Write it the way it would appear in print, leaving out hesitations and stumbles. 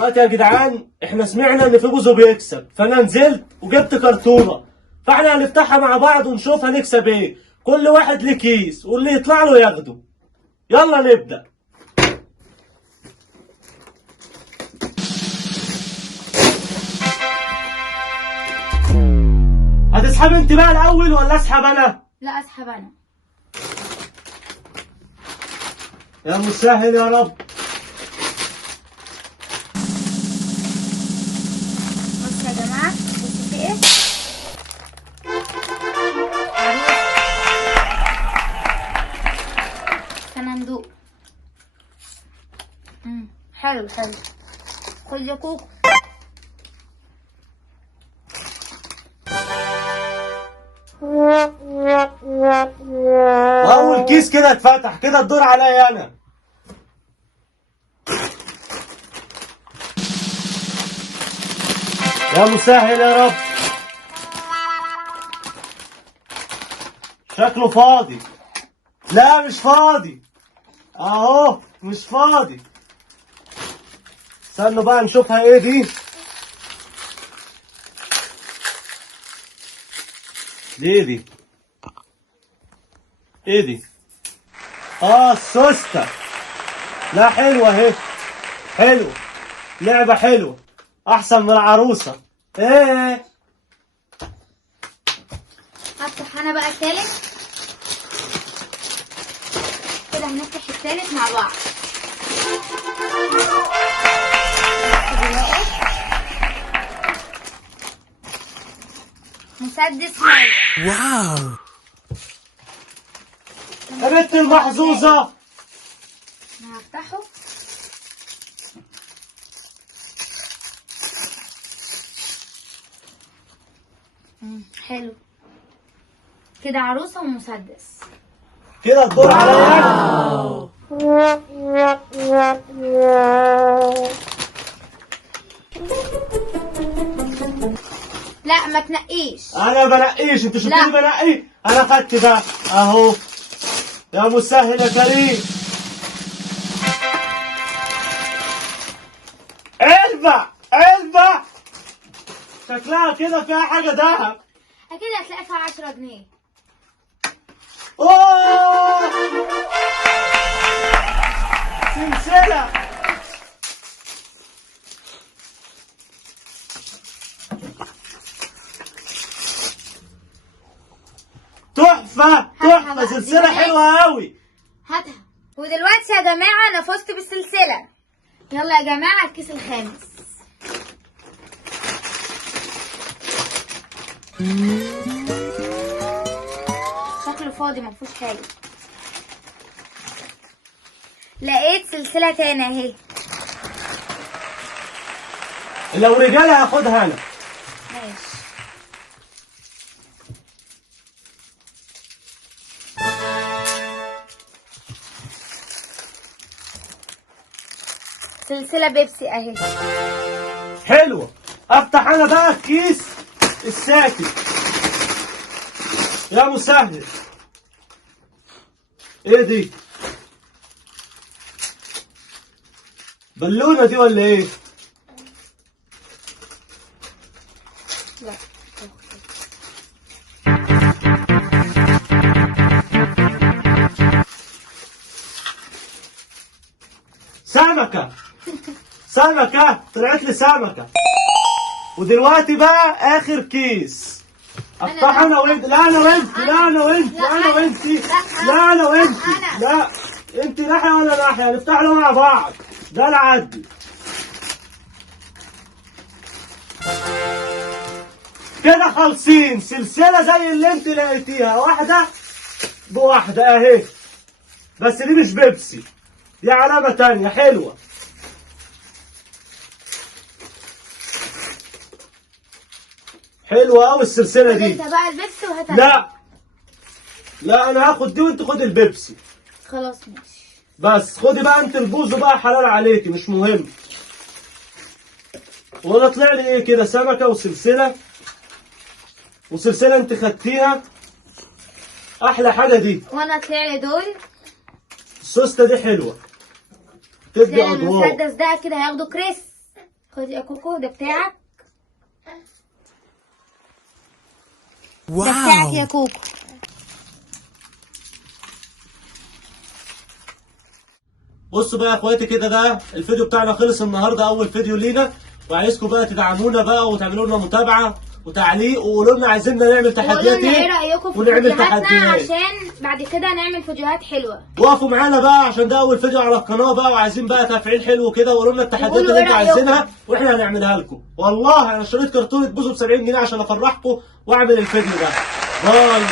دلوقتي يا جدعان احنا سمعنا ان في بوزو بيكسب، فانا نزلت وجبت كرتونه، فاحنا هنفتحها مع بعض ونشوف هنكسب ايه. كل واحد ليه كيس واللي يطلع له ياخده. يلا نبدأ. هتسحب انت بقى الاول ولا اسحب انا؟ لا اسحب انا. يا مسهل يا رب. بصوا يا جماعه، بصوا في ايه؟ صندوق. حلو حلو. خد يا كوكو. اول كيس كده اتفتح، كده الدور عليا انا. يا مسهل يا رب. شكله فاضي. لا مش فاضي اهو، مش فاضي. استنوا بقى نشوفها ايه دي. دي ايه دي؟ السوستة. لا حلوة اهي، حلوة، لعبة حلوة احسن من العروسة. ايه هفتح انا بقى التالت كده، هنفتح التالت مع بعض. مسدس ميه. واو يا بنت المحظوظة. انا هفتحه. حلو كده، عروسة ومسدس. كده الدور عليا. لا ما تنقيش. انا بنقيش، انت شفتني لا. بنقي. انا خدت ده اهو. يا مسهل يا كريم. علبة شكلها كده فيها حاجة دهب. اكيد هتلاقي فيها 10 جنيه. اوه سلسلة. تحفة سلسلة حلوة أوي. هاتها. ودلوقتي يا جماعة أنا فزت بالسلسلة. يلا يا جماعة الكيس الخامس. شكله فاضي مفيهوش حاجة. لقيت سلسلة تاني اهي. لو رجالة هاخدها أنا. ماشي. سلسلة بيبسي اهي. حلوة. أفتح أنا بقى الكيس الساكت. يا مسهل. إيه دي؟ بالونة دي ولا إيه؟ لا. سمكة طلعت لي سمكة. ودلوقتي بقى آخر كيس. افتح انا وانت. لا انا وانت. لا انت ناحية ولا ناحية، نفتح له مع بعض. ده العدل. كده خالصين. سلسلة زي اللي انت لقيتيها، واحدة بواحدة اهي، بس دي مش بيبسي، دي علامة تانية حلوة. حلوة أوي السلسلة دي. انت بقى البيبسي وهاتها. لا أنا هاخد دي وأنت خد البيبسي. خلاص ماشي. بس خدي بقى أنت البوز بقى، حلال عليكي مش مهم. وأنا طلع لي إيه كده؟ سمكة وسلسلة أنت خدتيها. أحلى حاجة دي. وانا طلع لي دول. السوستة دي حلوة، تدي أضواء. المسدس ده كده هياخده كريس. خد يا كوكو، ده بتاعك. ده بتاعك يا كوكو. بصوا بقى يا اخواتي كده، ده الفيديو بتاعنا خلص النهارده، اول فيديو لينا، وعايزكم بقى تدعمونا بقى وتعملوا لنا متابعه وتعليق، وقولوا لنا عايزيننا نعمل وقولوا تحديات لنا ايه ايه، رايكم في ونعمل فيديوهاتنا تحديات. عشان بعد كده نعمل فيديوهات حلوه. وقفوا معانا بقى عشان ده اول فيديو على القناه بقى، وعايزين بقى تفعيل حلو كده، وقولوا لنا التحديات وقولوا اللي ايه انتوا رأيكم. عايزينها واحنا هنعملها لكم. والله انا اشتريت كرتونه بوزو ب 70 جنيه عشان افرحكم واعمل الفيديو ده. باي.